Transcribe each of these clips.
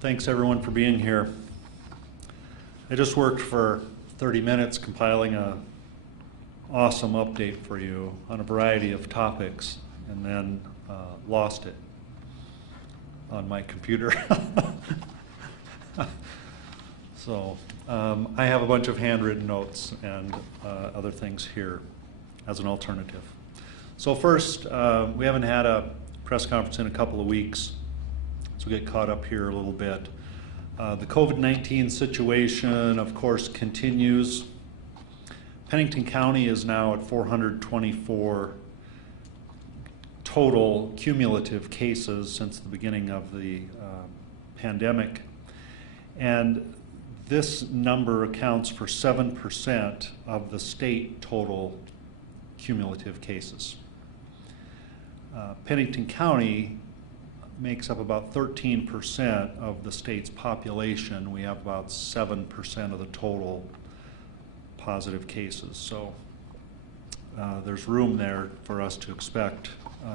Thanks everyone for being here. I just worked for 30 minutes compiling an awesome update for you on a variety of topics and then lost it on my computer. So I have a bunch of handwritten notes and other things here as an alternative. So first, we haven't had a press conference in a couple of weeks, so we'll get caught up here a little bit. The COVID-19 situation, of course, continues. Pennington County is now at 424 total cumulative cases since the beginning of the pandemic. And this number accounts for 7% of the state total cumulative cases. Pennington County makes up about 13% of the state's population. We have about 7% of the total positive cases. So there's room there for us to expect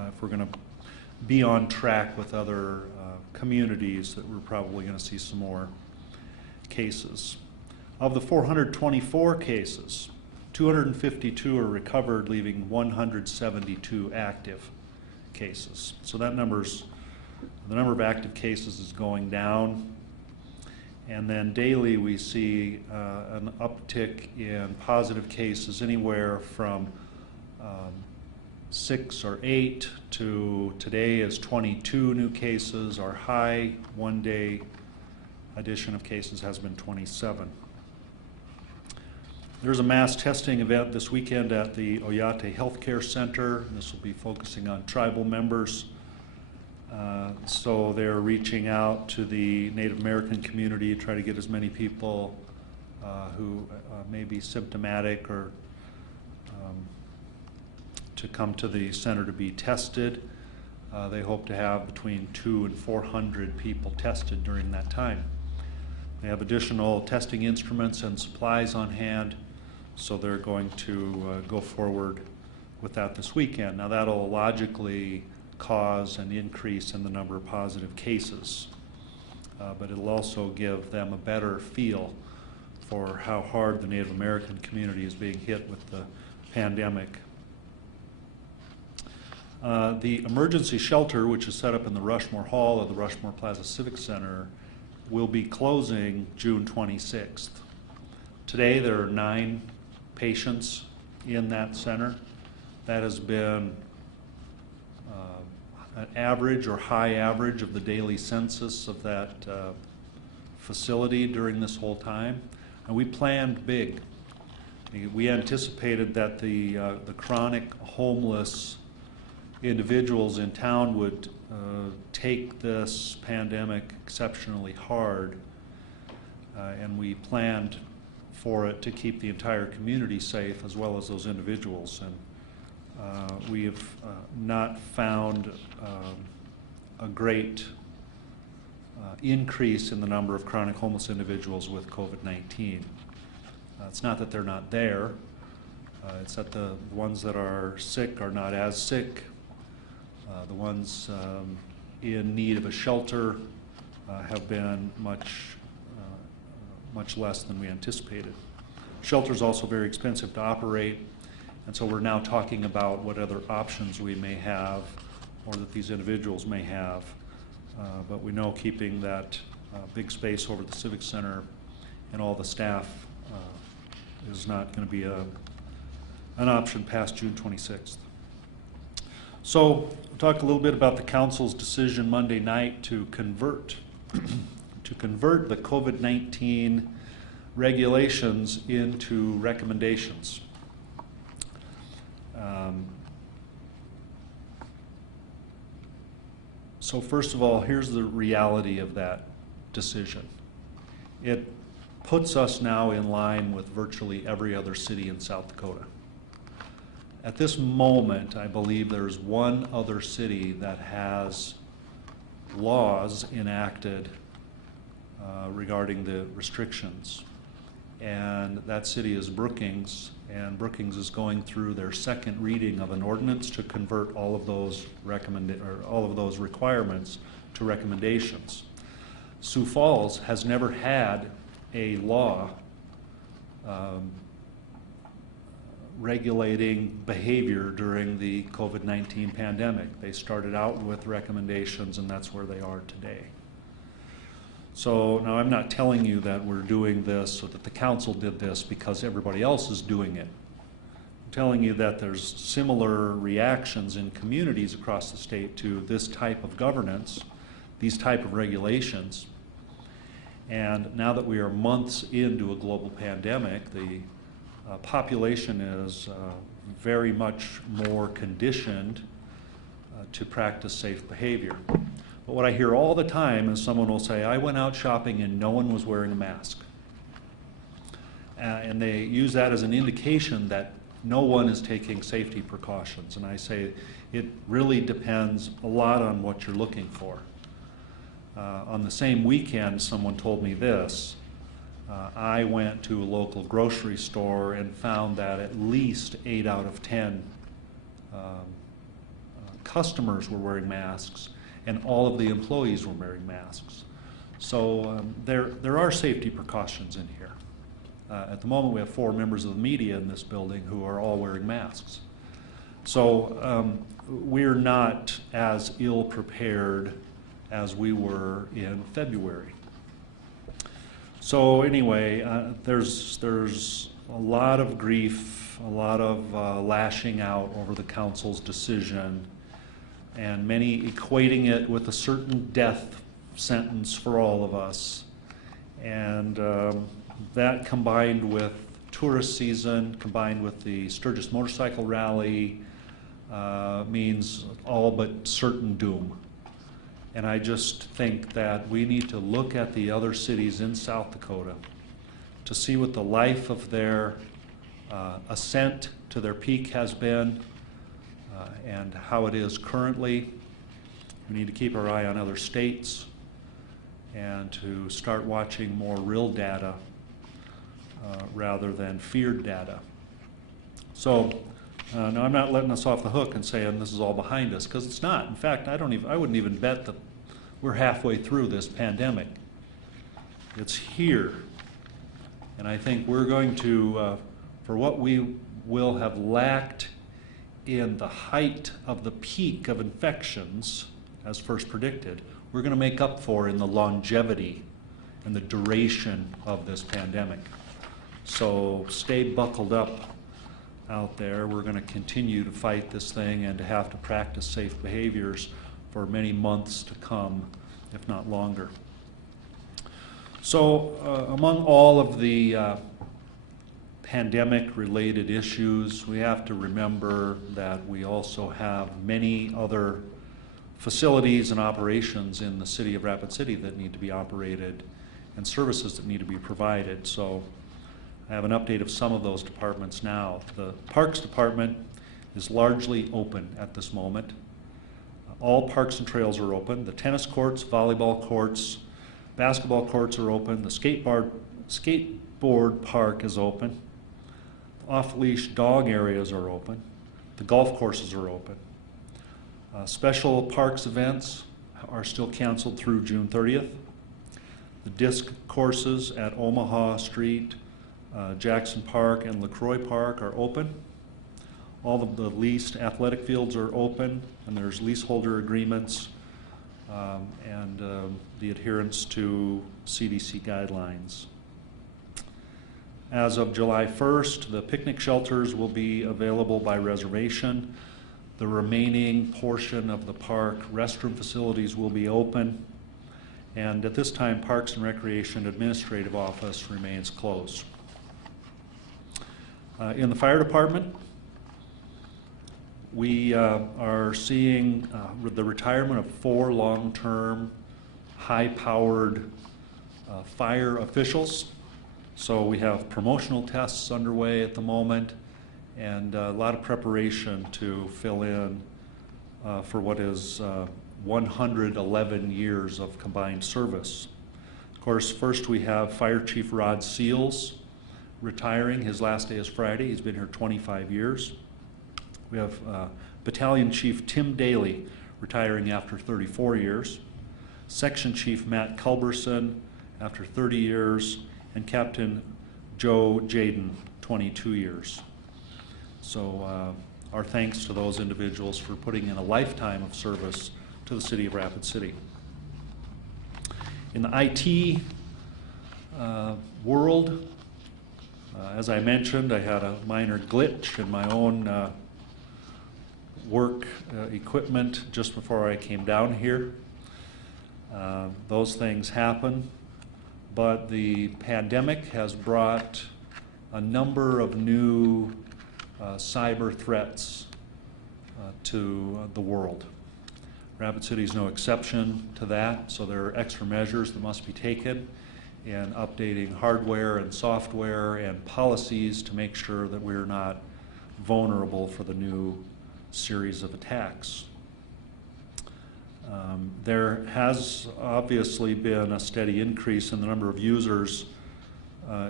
if we're going to be on track with other communities that we're probably going to see some more cases. Of the 424 cases, 252 are recovered, leaving 172 active cases. So that the number of active cases is going down, and then daily we see an uptick in positive cases anywhere from 6 or 8 to today is 22 new cases. Our high one-day addition of cases has been 27. There's a mass testing event this weekend at the Oyate Healthcare Center. This will be focusing on tribal members. So they're reaching out to the Native American community to try to get as many people who may be symptomatic or to come to the center to be tested. They hope to have between 200 and 400 people tested during that time. They have additional testing instruments and supplies on hand, so they're going to go forward with that this weekend. Now that'll logically cause an increase in the number of positive cases, but it'll also give them a better feel for how hard the Native American community is being hit with the pandemic. The emergency shelter, which is set up in the Rushmore Hall of the Rushmore Plaza Civic Center, will be closing June 26th. Today there are 9 patients in that center. That has been an average or high average of the daily census of that facility during this whole time. And we planned big. We anticipated that the chronic homeless individuals in town would take this pandemic exceptionally hard, and we planned for it to keep the entire community safe as well as those individuals. And we have not found a great increase in the number of chronic homeless individuals with COVID-19. It's not that they're not there, it's that the ones that are sick are not as sick. The ones in need of a shelter have been much less than we anticipated. Shelter is also very expensive to operate, and so we're now talking about what other options we may have or that these individuals may have. But we know keeping that big space over the Civic Center and all the staff is not going to be an option past June 26th. So we'll talk a little bit about the council's decision Monday night to convert the COVID-19 regulations into recommendations. So first of all, here's the reality of that decision. It puts us now in line with virtually every other city in South Dakota. At this moment, I believe there's one other city that has laws enacted regarding the restrictions, and that city is Brookings, and Brookings is going through their second reading of an ordinance to convert all of those requirements to recommendations. Sioux Falls has never had a law regulating behavior during the COVID-19 pandemic. They started out with recommendations, and that's where they are today. So now I'm not telling you that we're doing this or that the council did this because everybody else is doing it. I'm telling you that there's similar reactions in communities across the state to this type of governance, these type of regulations. And now that we are months into a global pandemic, the population is very much more conditioned to practice safe behavior. But what I hear all the time is someone will say, I went out shopping and no one was wearing a mask. And they use that as an indication that no one is taking safety precautions. And I say it really depends a lot on what you're looking for. On the same weekend, someone told me this. I went to a local grocery store and found that at least 8 out of 10 customers were wearing masks, and all of the employees were wearing masks. So there are safety precautions in here. At the moment, we have 4 members of the media in this building who are all wearing masks. So we're not as ill prepared as we were in February. So anyway, there's a lot of grief, a lot of lashing out over the council's decision, and many equating it with a certain death sentence for all of us. And that combined with tourist season, combined with the Sturgis Motorcycle Rally, means all but certain doom. And I just think that we need to look at the other cities in South Dakota to see what the life of their ascent to their peak has been and how it is currently. We need to keep our eye on other states and to start watching more real data rather than feared data. So now I'm not letting us off the hook and saying this is all behind us, because it's not. In fact, I wouldn't even bet that we're halfway through this pandemic. It's here. And I think we're going to, for what we will have lacked in the height of the peak of infections, as first predicted, we're going to make up for in the longevity and the duration of this pandemic. So stay buckled up out there. We're going to continue to fight this thing and to have to practice safe behaviors for many months to come, if not longer. So among all of the pandemic-related issues, we have to remember that we also have many other facilities and operations in the city of Rapid City that need to be operated and services that need to be provided. So I have an update of some of those departments now. The Parks Department is largely open at this moment. All parks and trails are open. The tennis courts, volleyball courts, basketball courts are open. The skateboard park is open. Off-leash dog areas are open. The golf courses are open. Special parks events are still canceled through June 30th. The disc courses at Omaha Street, Jackson Park, and LaCroix Park are open. All of the leased athletic fields are open, and there's leaseholder agreements and the adherence to CDC guidelines. As of July 1st, the picnic shelters will be available by reservation. The remaining portion of the park restroom facilities will be open. And at this time, Parks and Recreation Administrative Office remains closed. In the fire department, we are seeing the retirement of 4 long-term, high-powered fire officials. So we have promotional tests underway at the moment and a lot of preparation to fill in for what is 111 years of combined service. Of course, first we have Fire Chief Rod Seals retiring. His last day is Friday. He's been here 25 years. We have Battalion Chief Tim Daly retiring after 34 years. Section Chief Matt Culberson after 30 years, and Captain Joe Jaden, 22 years. So our thanks to those individuals for putting in a lifetime of service to the City of Rapid City. In the IT world, as I mentioned, I had a minor glitch in my own work equipment just before I came down here. Those things happen, but the pandemic has brought a number of new cyber threats to the world. Rapid City is no exception to that, so there are extra measures that must be taken in updating hardware and software and policies to make sure that we're not vulnerable for the new series of attacks. There has obviously been a steady increase in the number of users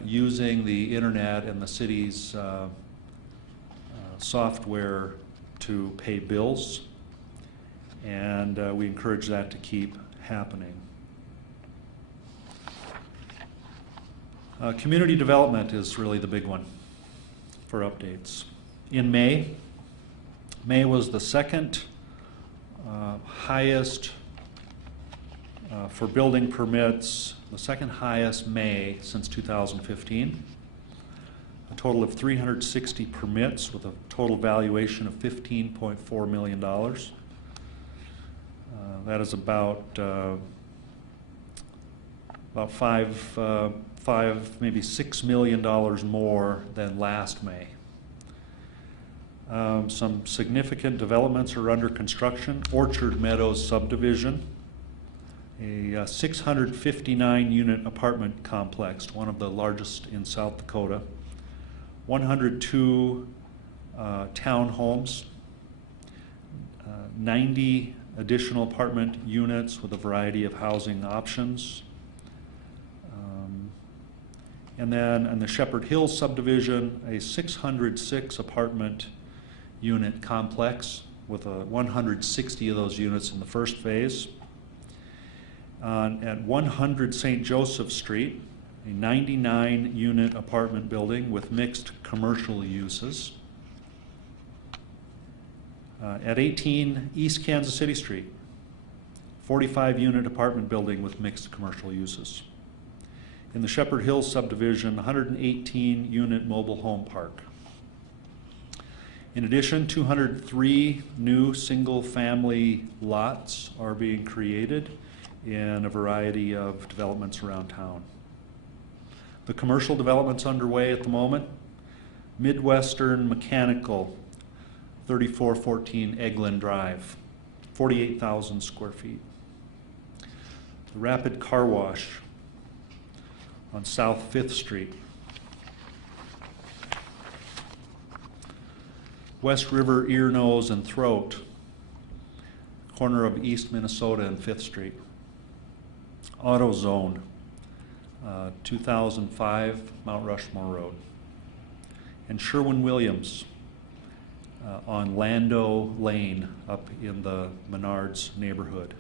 using the internet and the city's software to pay bills, and we encourage that to keep happening. Community development is really the big one for updates. In May was the second highest for building permits, the second highest May since 2015. A total of 360 permits with a total valuation of $15.4 million. That is about maybe $6 million more than last May. Some significant developments are under construction. Orchard Meadows subdivision, a 659 unit apartment complex, one of the largest in South Dakota. 102 townhomes, 90 additional apartment units with a variety of housing options. And then in the Shepherd Hills subdivision, a 606 apartment unit complex with 160 of those units in the first phase. At 100 St. Joseph Street, a 99 unit apartment building with mixed commercial uses. At 18 East Kansas City Street, 45 unit apartment building with mixed commercial uses. In the Shepherd Hills subdivision, 118 unit mobile home park. In addition, 203 new single family lots are being created in a variety of developments around town. The commercial developments underway at the moment: Midwestern Mechanical, 3414 Eglin Drive, 48,000 square feet. The Rapid Car Wash on South 5th Street. West River Ear, Nose, and Throat, corner of East Minnesota and 5th Street. AutoZone, 2005 Mount Rushmore Road. And Sherwin-Williams on Lando Lane up in the Menards neighborhood.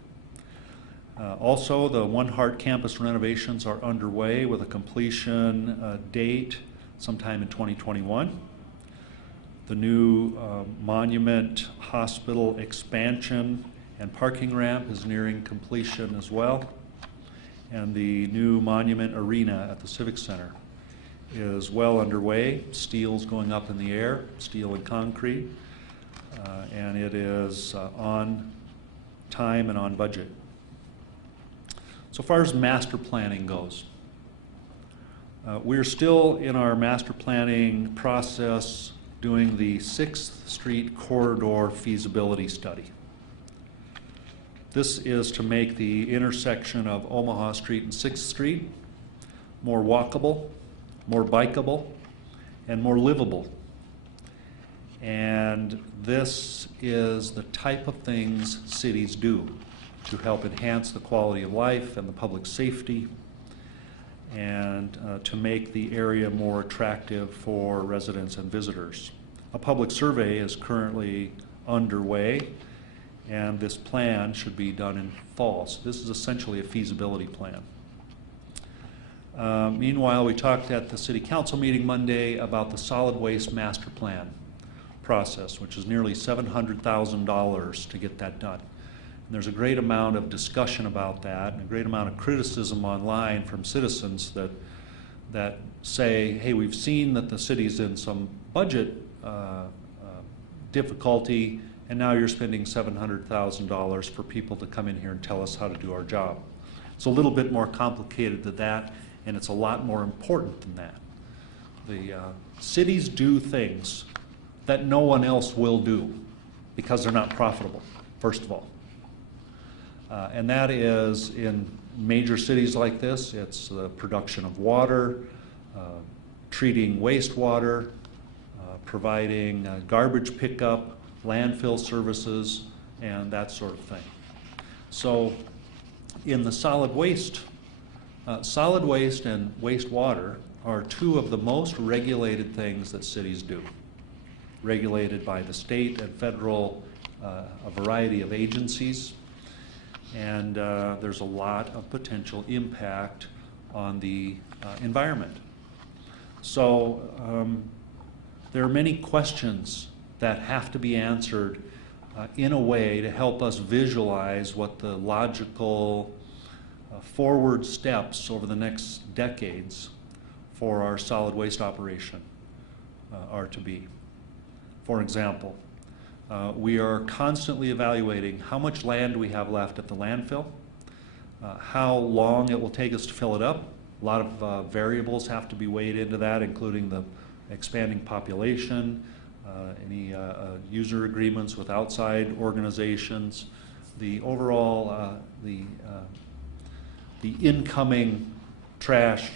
Also, the One Heart campus renovations are underway with a completion date sometime in 2021. The new Monument Hospital expansion and parking ramp is nearing completion as well. And the new Monument Arena at the Civic Center is well underway. Steel's going up in the air, steel and concrete, and it is on time and on budget. So far as master planning goes, we're still in our master planning process doing the 6th Street corridor feasibility study. This is to make the intersection of Omaha Street and 6th Street more walkable, more bikeable, and more livable. And this is the type of things cities do to help enhance the quality of life and the public safety, and to make the area more attractive for residents and visitors. A public survey is currently underway, and this plan should be done in fall. So this is essentially a feasibility plan. Meanwhile, we talked at the City Council meeting Monday about the solid waste master plan process, which is nearly $700,000 to get that done. And there's a great amount of discussion about that and a great amount of criticism online from citizens that say, hey, we've seen that the city's in some budget difficulty, and now you're spending $700,000 for people to come in here and tell us how to do our job. It's a little bit more complicated than that, and it's a lot more important than that. The cities do things that no one else will do because they're not profitable, first of all. And that is in major cities like this. It's the production of water, treating wastewater, providing garbage pickup, landfill services, and that sort of thing. So in the solid waste and wastewater are two of the most regulated things that cities do. Regulated by the state and federal, a variety of agencies. And there's a lot of potential impact on the environment. So there are many questions that have to be answered in a way to help us visualize what the logical forward steps over the next decades for our solid waste operation are to be. For example, we are constantly evaluating how much land we have left at the landfill, how long it will take us to fill it up. A lot of variables have to be weighed into that, including the expanding population, any user agreements with outside organizations, the overall, the incoming trash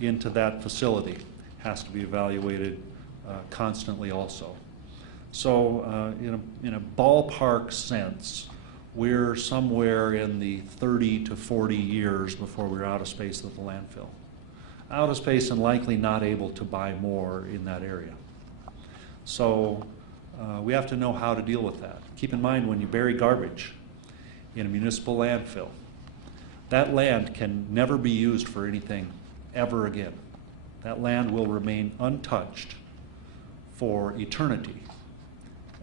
into that facility has to be evaluated constantly also. So in a ballpark sense, we're somewhere in the 30 to 40 years before we're out of space at the landfill. Out of space and likely not able to buy more in that area. So we have to know how to deal with that. Keep in mind, when you bury garbage in a municipal landfill, that land can never be used for anything ever again. That land will remain untouched for eternity.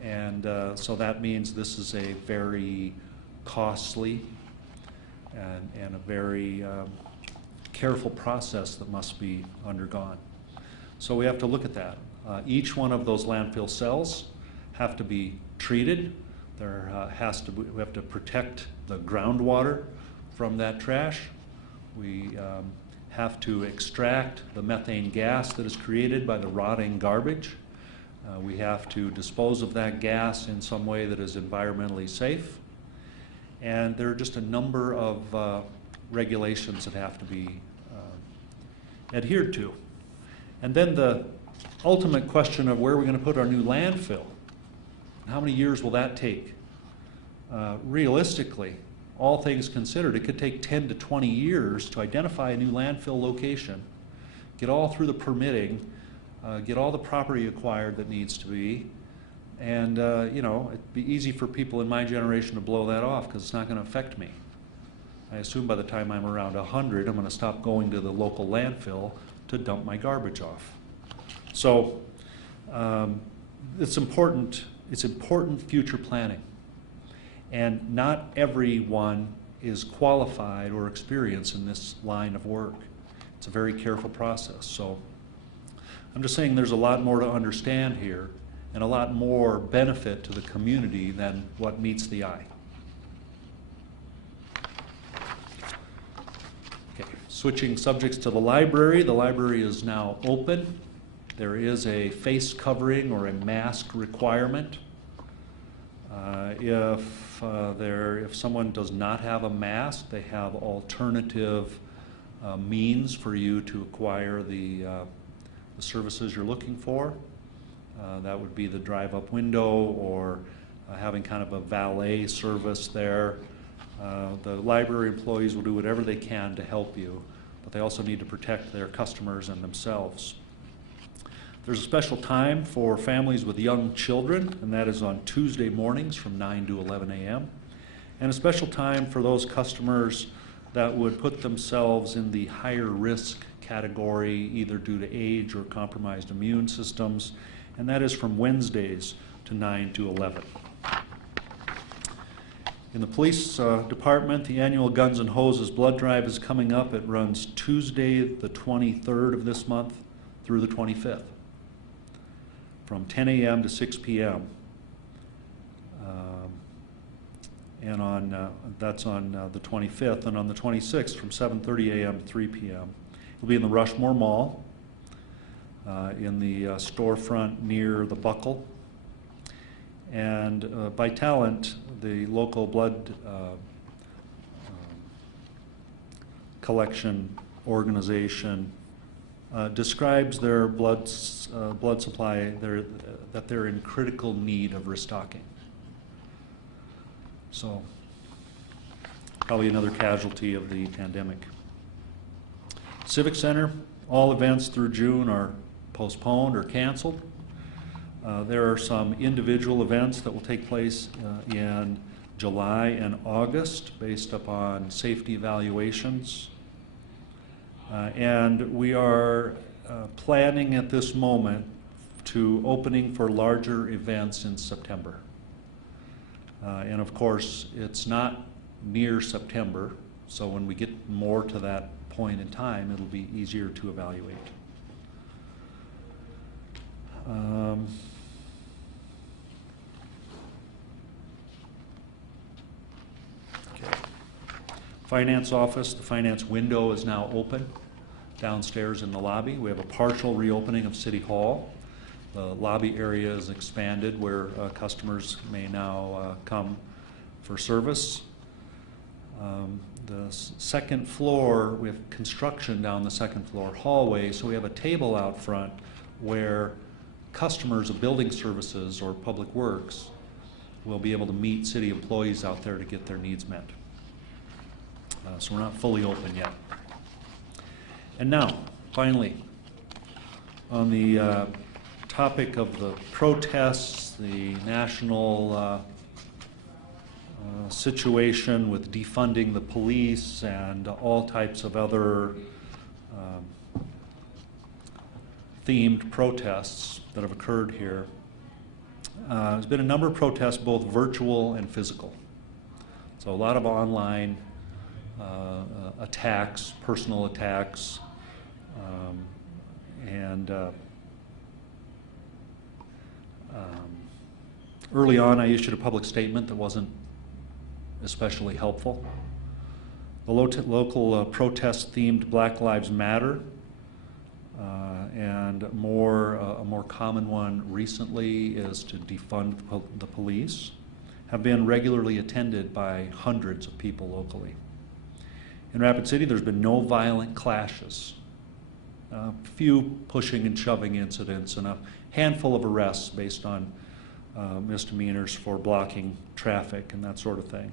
And so that means this is a very costly and a very careful process that must be undergone. So we have to look at that. Each one of those landfill cells have to be treated. We have to protect the groundwater from that trash. We have to extract the methane gas that is created by the rotting garbage. We have to dispose of that gas in some way that is environmentally safe. And there are just a number of regulations that have to be adhered to. And then the ultimate question of where we're going to put our new landfill. How many years will that take? Realistically, all things considered, it could take 10 to 20 years to identify a new landfill location, get all through the permitting, get all the property acquired that needs to be, and it'd be easy for people in my generation to blow that off because it's not going to affect me. I assume by the time I'm around 100, I'm going to stop going to the local landfill to dump my garbage off. So it's important future planning. And not everyone is qualified or experienced in this line of work. It's a very careful process. So I'm just saying there's a lot more to understand here and a lot more benefit to the community than what meets the eye. Okay, switching subjects to the library. The library is now open. There is a face covering or a mask requirement. If someone does not have a mask, they have alternative means for you to acquire the services you're looking for. That would be the drive-up window or having kind of a valet service there. The library employees will do whatever they can to help you, but they also need to protect their customers and themselves. There's a special time for families with young children, and that is on Tuesday mornings from 9 to 11 a.m. And a special time for those customers that would put themselves in the higher risk category, either due to age or compromised immune systems, and that is from Wednesdays to 9 to 11. In the police department, the annual Guns and Hoses blood drive is coming up. It runs Tuesday, the 23rd of this month through the 25th, from 10 a.m. to 6 p.m. That's on the 25th, and on the 26th from 7:30 a.m. to 3 p.m. It'll be in the Rushmore Mall, in the storefront near the Buckle. And by Talent, the local blood collection organization, describes their blood supply, that they're in critical need of restocking. So, probably another casualty of the pandemic. Civic Center, all events through June are postponed or canceled. There are some individual events that will take place in July and August based upon safety evaluations. And we are planning at this moment to opening for larger events in September. And of course, it's not near September, so when we get more to that point in time, it'll be easier to evaluate. Okay. Finance office, the finance window is now open downstairs in the lobby. We have a partial reopening of City Hall. The lobby area is expanded where customers may now come for service. The second floor, we have construction down the second floor hallway, so we have a table out front where customers of building services or public works will be able to meet city employees out there to get their needs met. So we're not fully open yet. And now, finally, on the topic of the protests, the national situation with defunding the police and all types of other themed protests that have occurred here. There's been a number of protests, both virtual and physical. So a lot of online attacks, personal attacks, early on I issued a public statement that wasn't especially helpful. The local protest themed Black Lives Matter, and a more common one recently is to defund the police, have been regularly attended by hundreds of people locally. In Rapid City, there's been no violent clashes. A few pushing and shoving incidents and a handful of arrests based on misdemeanors for blocking traffic and that sort of thing.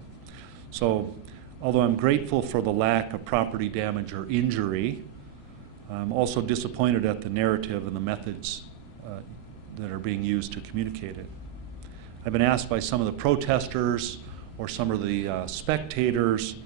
So, although I'm grateful for the lack of property damage or injury, I'm also disappointed at the narrative and the methods that are being used to communicate it. I've been asked by some of the protesters or some of the spectators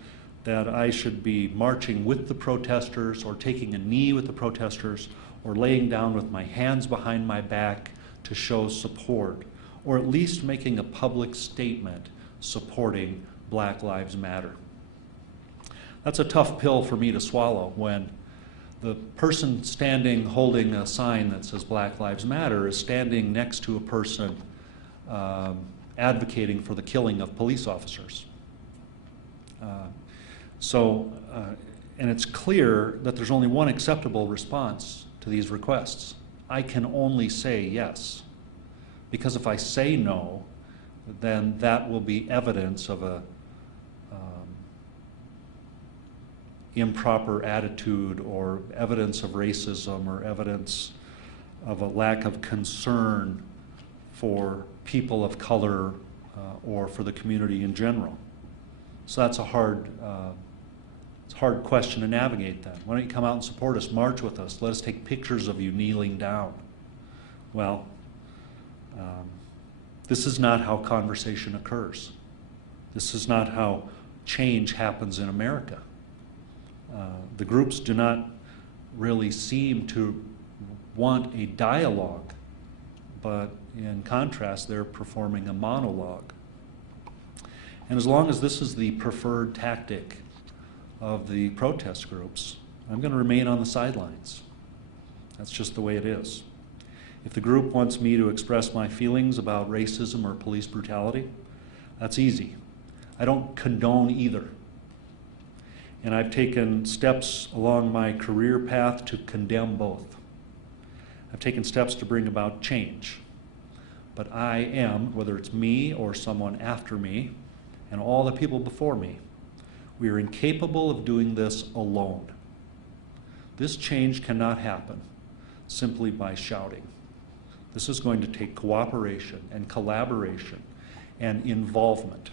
that I should be marching with the protesters or taking a knee with the protesters or laying down with my hands behind my back to show support, or at least making a public statement supporting Black Lives Matter. That's a tough pill for me to swallow when the person standing holding a sign that says Black Lives Matter is standing next to a person advocating for the killing of police officers. And it's clear that there's only one acceptable response to these requests. I can only say yes, because if I say no, then that will be evidence of a improper attitude or evidence of racism or evidence of a lack of concern for people of color or for the community in general. So that's a hard question to navigate then. Why don't you come out and support us, march with us, let us take pictures of you kneeling down. Well, this is not how conversation occurs. This is not how change happens in America. The groups do not really seem to want a dialogue, but in contrast, they're performing a monologue. And as long as this is the preferred tactic of the protest groups, I'm going to remain on the sidelines. That's just the way it is. If the group wants me to express my feelings about racism or police brutality, that's easy. I don't condone either. And I've taken steps along my career path to condemn both. I've taken steps to bring about change. But I am, whether it's me or someone after me, and all the people before me, we are incapable of doing this alone. This change cannot happen simply by shouting. This is going to take cooperation and collaboration and involvement.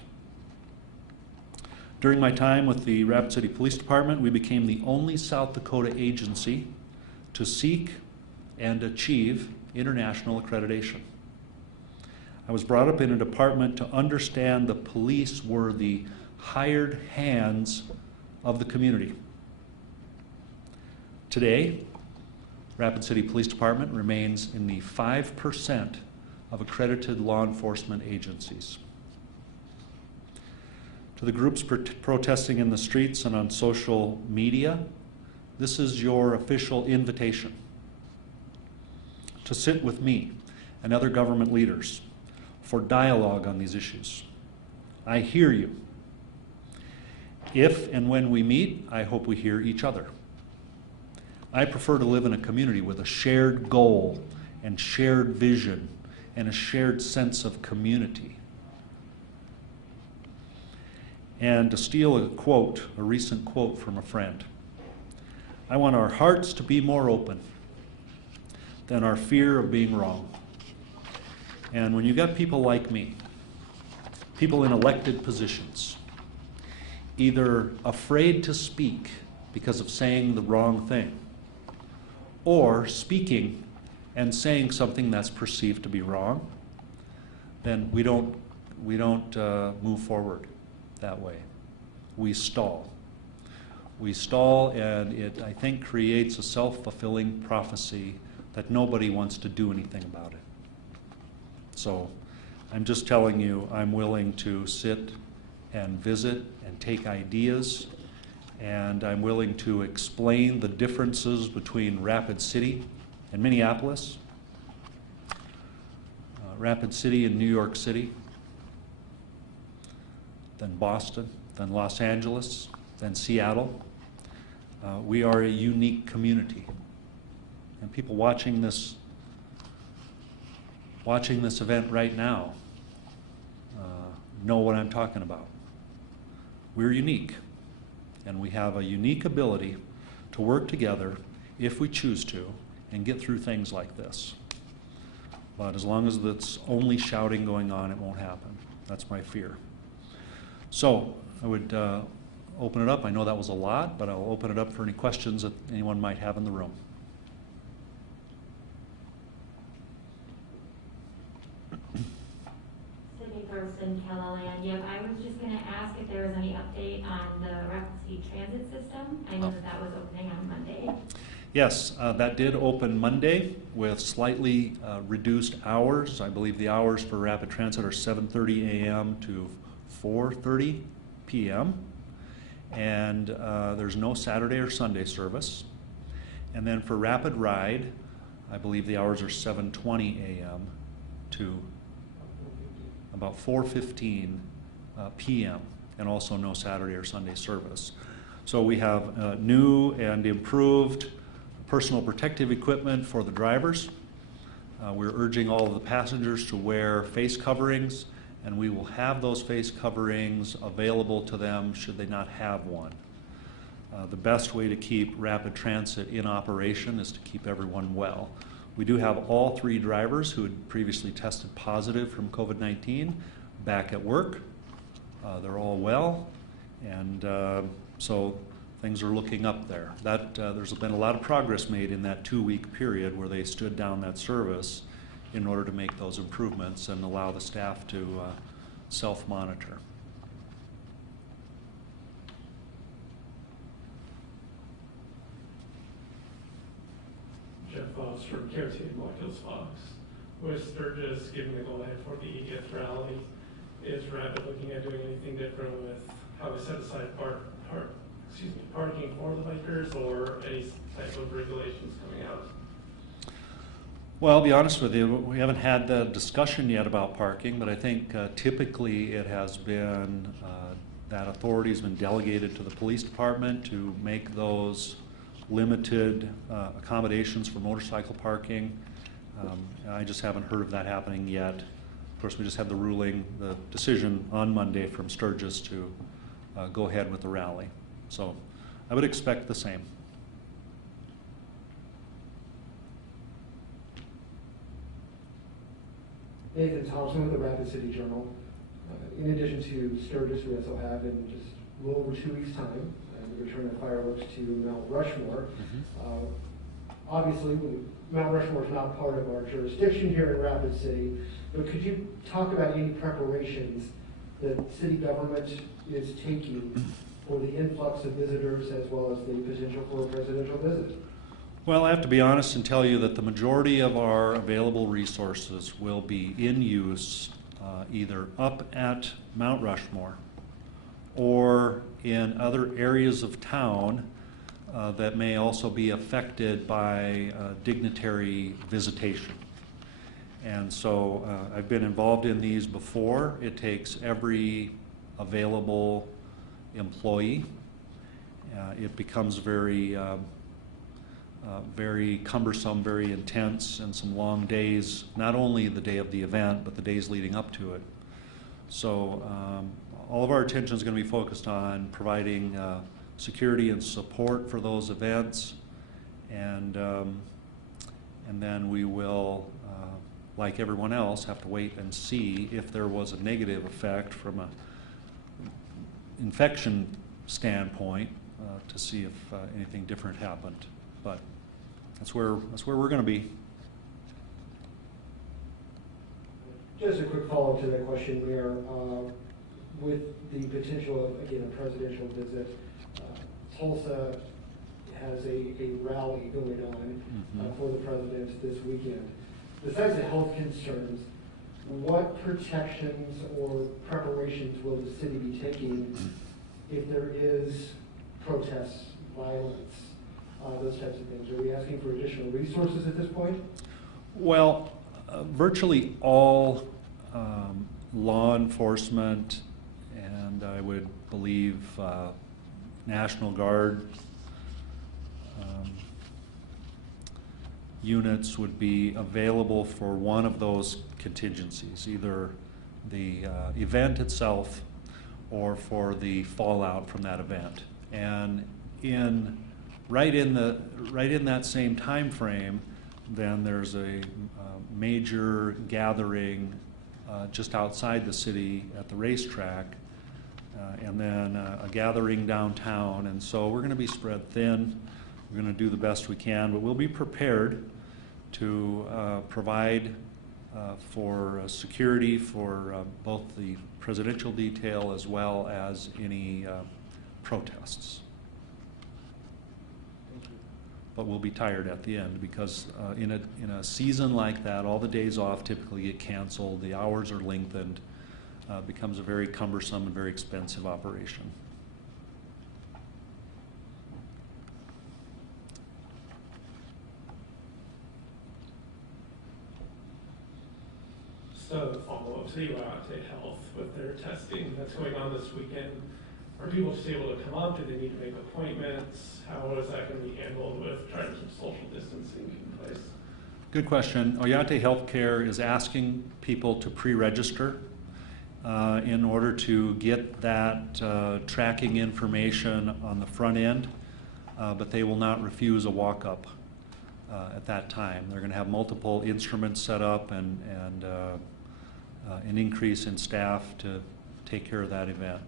During my time with the Rapid City Police Department, we became the only South Dakota agency to seek and achieve international accreditation. I was brought up in a department to understand the police were the hired hands of the community. Today, Rapid City Police Department remains in the 5% of accredited law enforcement agencies. To the groups protesting in the streets and on social media, this is your official invitation to sit with me and other government leaders for dialogue on these issues. I hear you. If and when we meet, I hope we hear each other. I prefer to live in a community with a shared goal and shared vision and a shared sense of community. And to steal a quote, a recent quote from a friend, I want our hearts to be more open than our fear of being wrong. And when you've got people like me, people in elected positions, either afraid to speak because of saying the wrong thing, or speaking and saying something that's perceived to be wrong, then we don't move forward that way. We stall. We stall, and it, I think, creates a self-fulfilling prophecy that nobody wants to do anything about it. So I'm just telling you, I'm willing to sit and visit and take ideas, and I'm willing to explain the differences between Rapid City and Minneapolis, Rapid City and New York City, then Boston, then Los Angeles, then Seattle. We are a unique community, and people watching this event right now know what I'm talking about. We're unique, and we have a unique ability to work together if we choose to and get through things like this. But as long as it's only shouting going on, it won't happen. That's my fear. So I would open it up. I know that was a lot, but I'll open it up for any questions that anyone might have in the room. Sydney Thurston, Keller-Land. Yep, I was just going to ask if there was any update on the Rapid City Transit System. I know that was opening on Monday. Yes, that did open Monday with slightly reduced hours. I believe the hours for Rapid Transit are 7:30 a.m. to 4:30 p.m. And there's no Saturday or Sunday service. And then for Rapid Ride, I believe the hours are 7:20 a.m. to about 4:15 p.m. and also no Saturday or Sunday service. So we have new and improved personal protective equipment for the drivers. We're urging all of the passengers to wear face coverings, and we will have those face coverings available to them should they not have one. The best way to keep Rapid Transit in operation is to keep everyone well. We do have all 3 drivers who had previously tested positive from COVID-19 back at work. They're all well, and so things are looking up there. There's been a lot of progress made in that 2-week period where they stood down that service in order to make those improvements and allow the staff to self-monitor. Jeff Fox from KRT Black Hills Fox. With Sturgis giving the go-ahead for the 80th rally, is Rapid looking at doing anything different with how they set aside parking for the bikers, or any type of regulations coming out? Well, I'll be honest with you, we haven't had the discussion yet about parking, but I think typically it has been that authority has been delegated to the police department to make those limited accommodations for motorcycle parking. I just haven't heard of that happening yet. Of course, we just had the ruling, the decision on Monday from Sturgis to go ahead with the rally. So I would expect the same. Nathan Thompson with the Rapid City Journal. In addition to Sturgis, we also have in just a little over 2 weeks' time, the return of fireworks to Mount Rushmore. Obviously, Mount Rushmore is not part of our jurisdiction here in Rapid City, but could you talk about any preparations that city government is taking for the influx of visitors as well as the potential for a presidential visit? Well, I have to be honest and tell you that the majority of our available resources will be in use either up at Mount Rushmore or in other areas of town that may also be affected by dignitary visitation. And so I've been involved in these before. It takes every available employee. It becomes very cumbersome, very intense, and some long days, not only the day of the event, but the days leading up to it. So all of our attention is going to be focused on providing security and support for those events, and then we will, like everyone else, have to wait and see if there was a negative effect from an infection standpoint to see if anything different happened. But that's where we're going to be. Just a quick follow-up to that question, Mayor. With the potential of, again, a presidential visit, Tulsa has a rally going on for the president this weekend. Besides the health concerns, what protections or preparations will the city be taking if there is protests, violence, those types of things? Are we asking for additional resources at this point? Well, virtually all law enforcement, and I would believe National Guard units would be available for one of those contingencies, either the event itself or for the fallout from that event. And right in that same time frame, then there's a major gathering just outside the city at the racetrack, and then a gathering downtown. And so we're going to be spread thin. We're going to do the best we can, but we'll be prepared to provide for security for both the presidential detail as well as any protests. But we'll be tired at the end because in a season like that, all the days off typically get canceled, the hours are lengthened, becomes a very cumbersome and very expensive operation. So follow-up to Iwate Health with their testing that's going on this weekend. Are people just able to come up? Do they need to make appointments? How is that going to be handled with trying to keep social distancing in place? Good question. Oyate Healthcare is asking people to pre-register in order to get that tracking information on the front end, but they will not refuse a walk-up at that time. They're going to have multiple instruments set up and an increase in staff to take care of that event.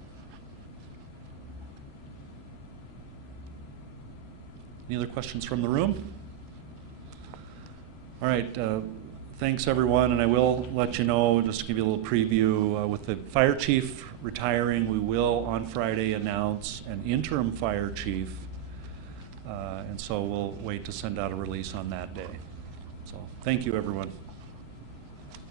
Any other questions from the room? All right, Thanks, everyone, and I will let you know, just to give you a little preview, with the fire chief retiring, we will on Friday announce an interim fire chief, and so we'll wait to send out a release on that day. So, thank you, everyone.